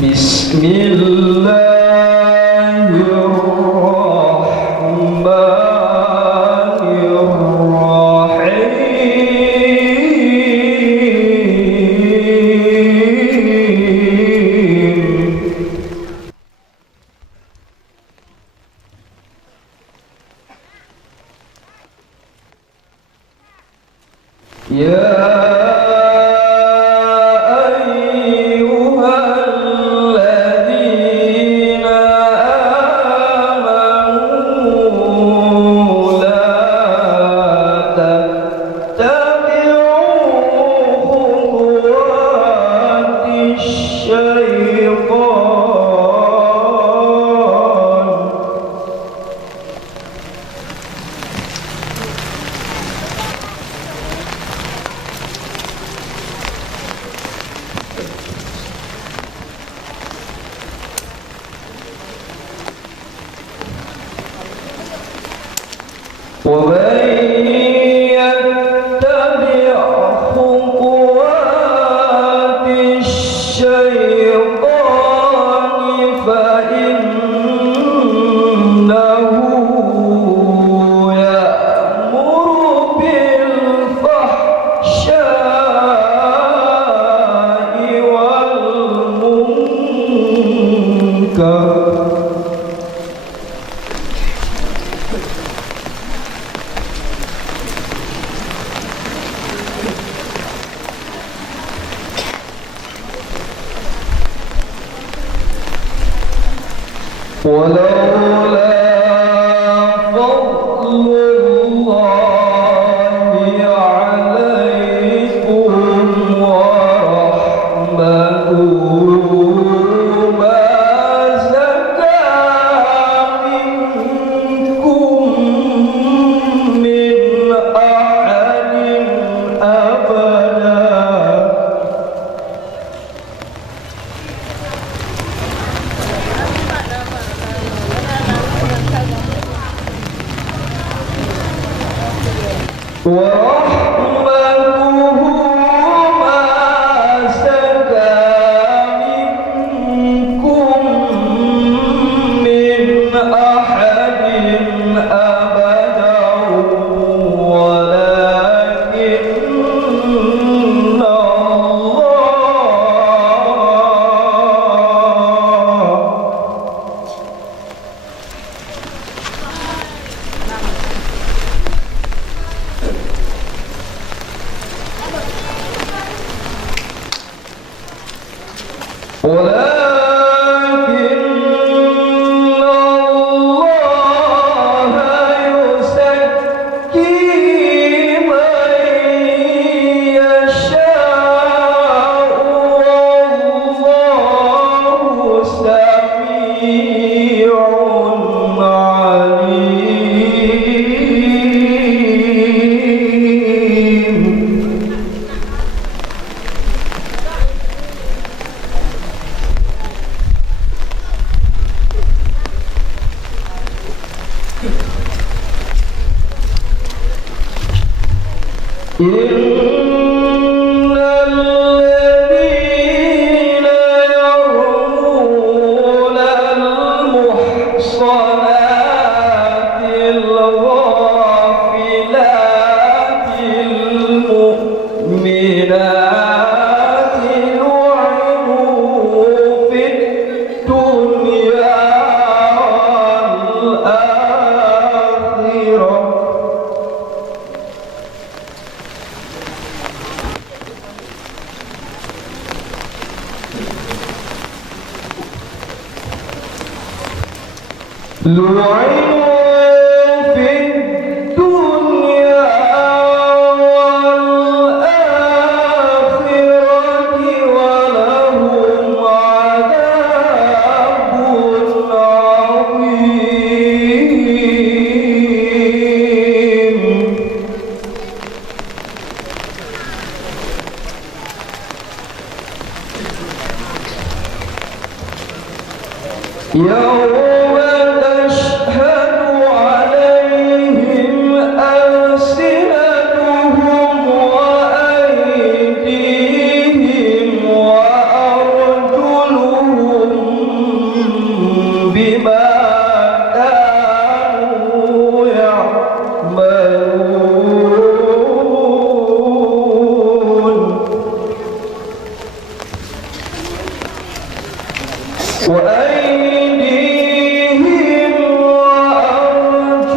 بسم الله الرحمن الرحيم يا ومن يتبع خطوات الشيطان فإنه يأمر بالفحشاء والمنكر ولولا فضل الله عليكم ورحمته ما زكى منكم من أحد أبدا ورحمته ما زكى منكم من أحد أبدا ولكن الله يزكي من يشاء والله سميع عليم إن الذين يرمون المحصنات الغافلات المؤمنات لعنوا في الدنيا والآخرة لعنوا في الدنيا والآخرة ولهم عذاب عظيم يوم تشهد عليهم ألسنتهم وأيديهم وأرجلهم وأيديهم وأرجلهم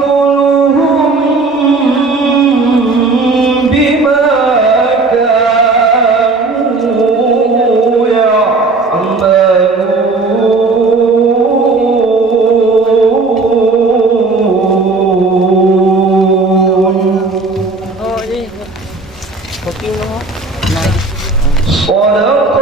بما كانوا يعملون. صدق